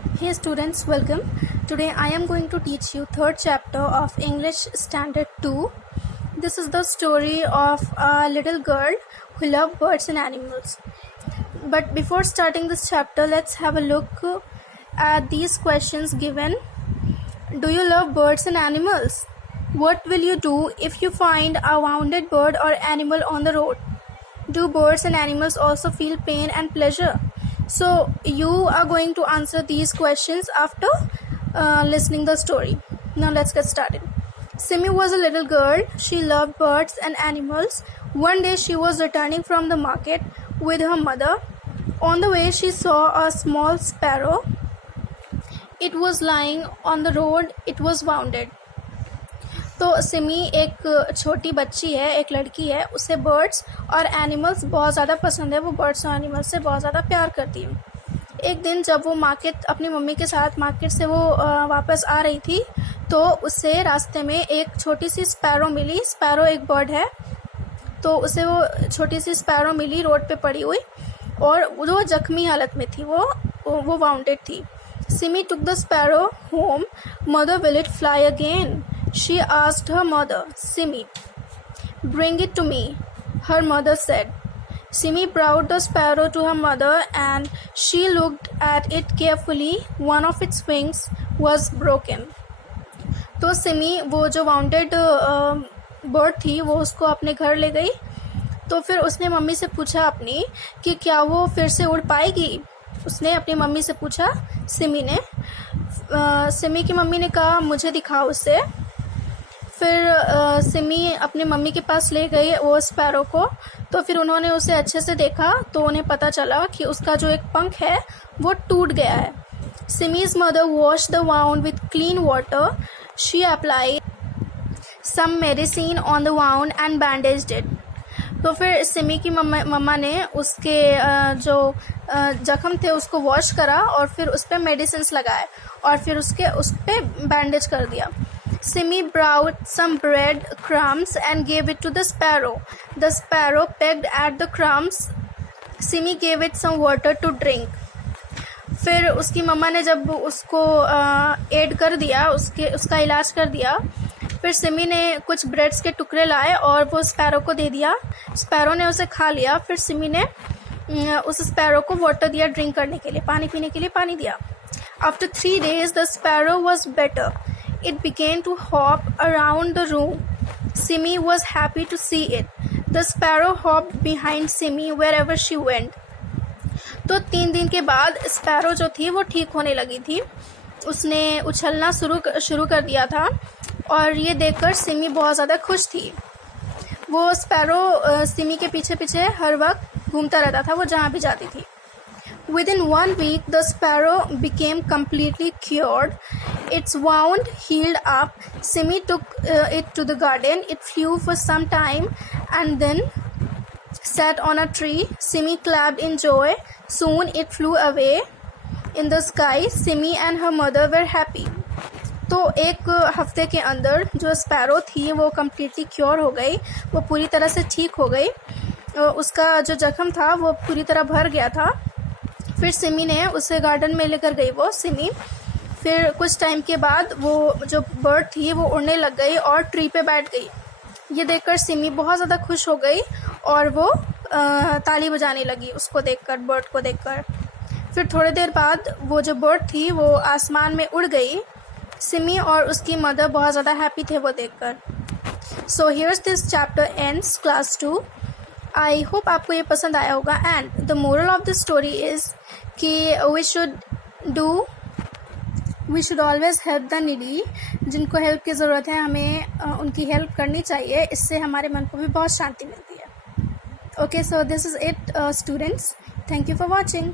Hey students, welcome. Today I am going to teach you third chapter of English Standard 2. This is the story of a little girl who loved birds and animals. But before starting this chapter, let's have a look at these questions given. Do you love birds and animals? What will you do if you find a wounded bird or animal on the road? Do birds and animals also feel pain and pleasure? So you are going to answer these questions after listening the story. Now let's get started. Simi was a little girl. She loved birds and animals. One day she was returning from the market with her mother. On the way she saw a small sparrow. It was lying on the road. It was wounded. तो सिमी एक छोटी बच्ची है, एक लड़की है. उसे birds और एनिमल्स बहुत ज़्यादा पसंद है. वो बर्ड्स और एनिमल्स से बहुत ज़्यादा प्यार करती है. एक दिन जब वो अपनी मम्मी के साथ मार्केट से वो वापस आ रही थी तो उसे रास्ते में एक छोटी सी स्पैरो मिली. स्पैरो एक बर्ड है. तो उसे वो छोटी सी स्पैरो मिली रोड पे पड़ी हुई और वो जख्मी हालत में थी. वो वाउंडेड थी. Simi took the sparrow home. Mother, will it fly again? She asked her mother. Simi, bring it to me, her mother said. Simi brought the sparrow to her mother and she looked at it carefully. One of its wings was broken. तो सिमी वो जो bounded bird थी वो उसको अपने घर ले गई. तो फिर उसने मम्मी से पूछा अपनी कि क्या वो फिर से उड़ पाएगी. उसने अपनी मम्मी से पूछा, सिमी ने. सिमी की मम्मी ने कहा मुझे दिखाओ उसे. फिर सिमी अपनी मम्मी के पास ले गई वो स्पैरो को. तो फिर उन्होंने उसे अच्छे से देखा तो उन्हें पता चला कि उसका जो एक पंख है वो टूट गया है. Simi's mother wash the wound with clean water. She applied some medicine on the wound and bandaged it. तो फिर सिमी की मम्मा ने उसके जो जख्म थे उसको वॉश करा और फिर उस पर मेडिसिन लगाए और फिर उस पर बैंडेज कर दिया. Simi brought some bread crumbs and gave it to the sparrow. The sparrow pecked at the crumbs. Simi gave it some water to drink. फिर उसकी मम्मा ने जब उसको एड कर दिया, उसका इलाज कर दिया, फिर सिमी ने कुछ ब्रेड्स के टुकड़े लाए और वो स्पैरो को दे दिया. स्पैरो ने उसे खा लिया. फिर सिमी ने उस स्पैरो को वाटर दिया ड्रिंक करने के लिए, पानी पीने के लिए पानी दिया. After 3 days the sparrow was better. It began to hop around the room. Simi was happy to see it. The sparrow hopped behind Simi wherever she went. तो 3 दिन के बाद स्पैरो जो थी वो ठीक होने लगी थी. उसने उछलना शुरू कर दिया था और ये देखकर सिमी बहुत ज़्यादा खुश थी. वो स्पैरो सिमी के पीछे पीछे हर वक्त घूमता रहता था वो जहाँ भी जाती थी. Within 1 week, the sparrow became completely cured. Its wound healed up. Simi took it to the garden. It flew for some time and then sat on a tree. Simi clapped in joy. Soon it flew away. In the sky, Simi and her mother were happy. तो एक हफ्ते के अंदर जो sparrow थी वो completely cure हो गई. वो पूरी तरह से ठीक हो गई. उसका जो जख्म था वो पूरी तरह भर गया था. फिर सिमी ने उसे गार्डन में लेकर गई वो सिमी. फिर कुछ टाइम के बाद वो जो बर्ड थी वो उड़ने लग गई और ट्री पे बैठ गई. ये देखकर सिमी बहुत ज़्यादा खुश हो गई और वो ताली बजाने लगी उसको देखकर, बर्ड को देखकर. फिर थोड़ी देर बाद वो जो बर्ड थी वो आसमान में उड़ गई. सिमी और उसकी मदर बहुत ज़्यादा हैप्पी थे वो देखकर. So here's this chapter ends class 2. I hope आपको ये पसंद आया होगा. And the moral of the story is कि we should always help the needy. जिनको हेल्प की ज़रूरत है हमें उनकी हेल्प करनी चाहिए. इससे हमारे मन को भी बहुत शांति मिलती है. Okay, so this is it students. Thank you for watching.